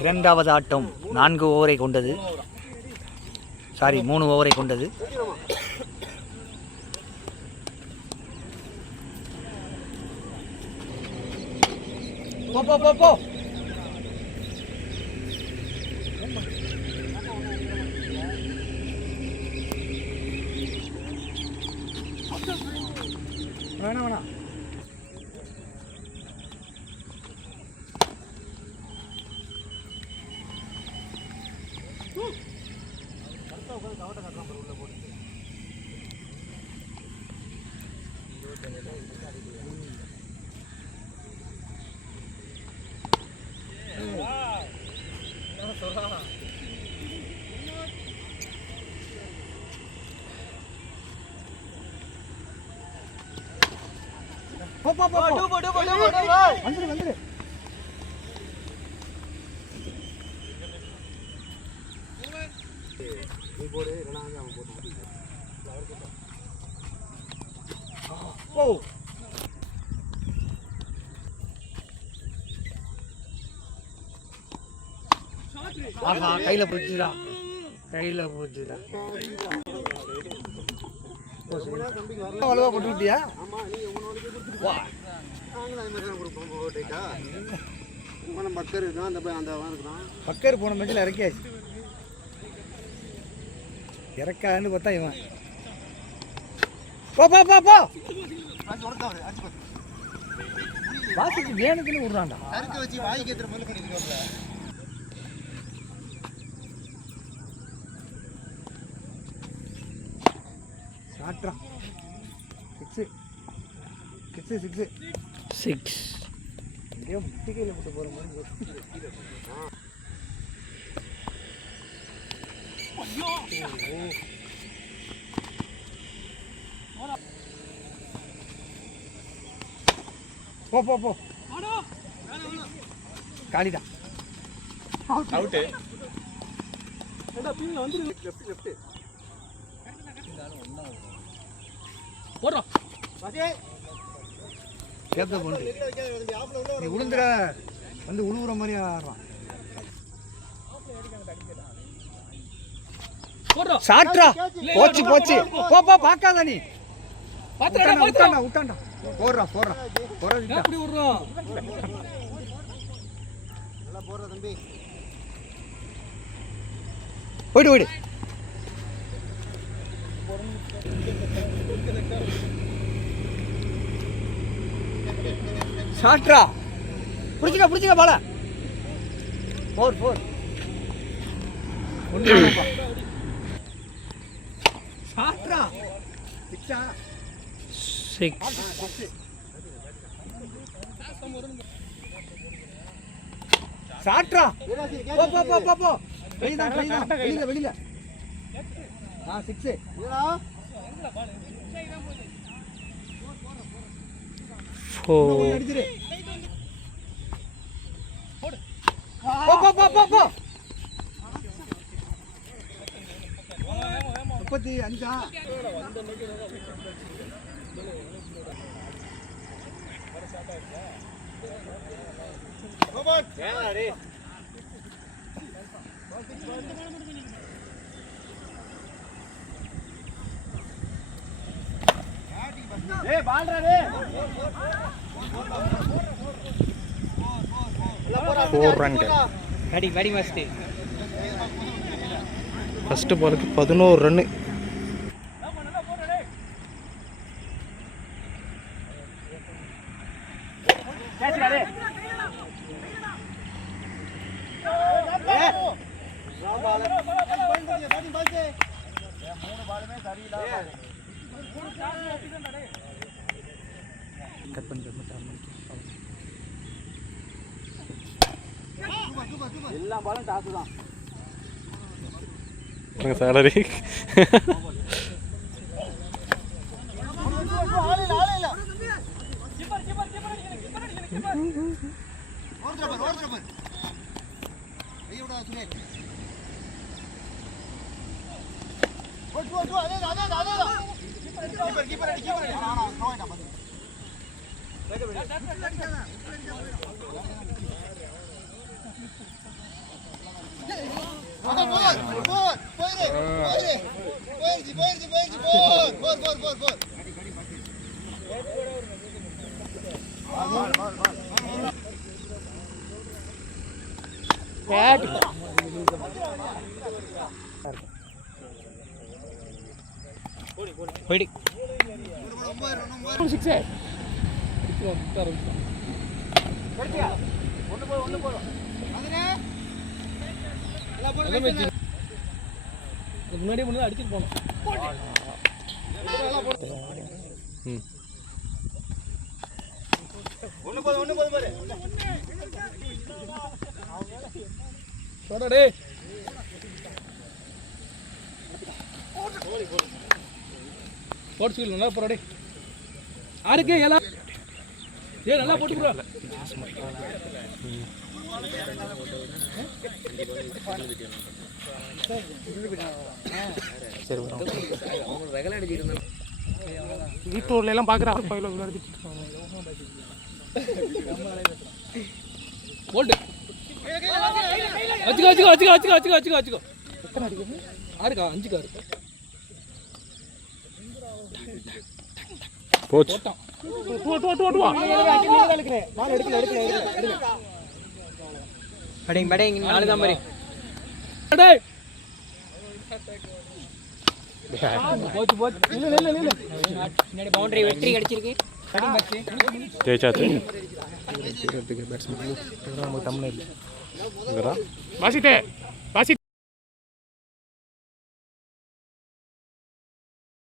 இரண்டாவது ஆட்டம் 4 ஓவரை கொண்டது. 3 ஓவரை கொண்டது. வேணாம் வந்துரு கையில போச்சுடா. அவ்வளவா போட்டு விட்டியா? பக்கர் போன மேட்சில் இறக்கியாச்சு. இறக்காதுன்னு பார்த்தா இவன் போ வாசிக்கு வேணுக்குன்னு விடுறான்டா. சாட்டுறான். 6 எங்கேயோ முட்டிக்கையில் போட்டு போகிற மாதிரி. போ காலிடா. அவுட்டு. போடுறோம். நீ உளுந்துற வந்து உழுவுற மாதிரி ஆடுறான். சாட்ரா போச்சு போ பார்க்காத நீ. விட்டாண்டா போடுறா போயிடு. சாட்ரா பிடிச்சிக்க பால. 4 சாட்ரா 6 சாட்ரா போ வெளியில 6 அடிச்சிரு. போ 35 4 ரன்கள். வெடி மஸ்ட். ஃபர்ஸ்ட் பாலுக்கு 11 ரன்னு. எல்லா பாலும் டாஸ் தான். சேலரி போயிடு 6 முன்னாடியே முன்னாடி அடிச்சுட்டு போனோம். போட்டு நல்லா போறாடே ஆறுக்கே எல்லாம் நல்லா போட்டு போடுறா. சரி வீட்டூர்ல எல்லாம் பாக்குறாங்க பவுண்டரி வெற்றி கிடைச்சிருக்கு. ஜெயிச்சாச்சு.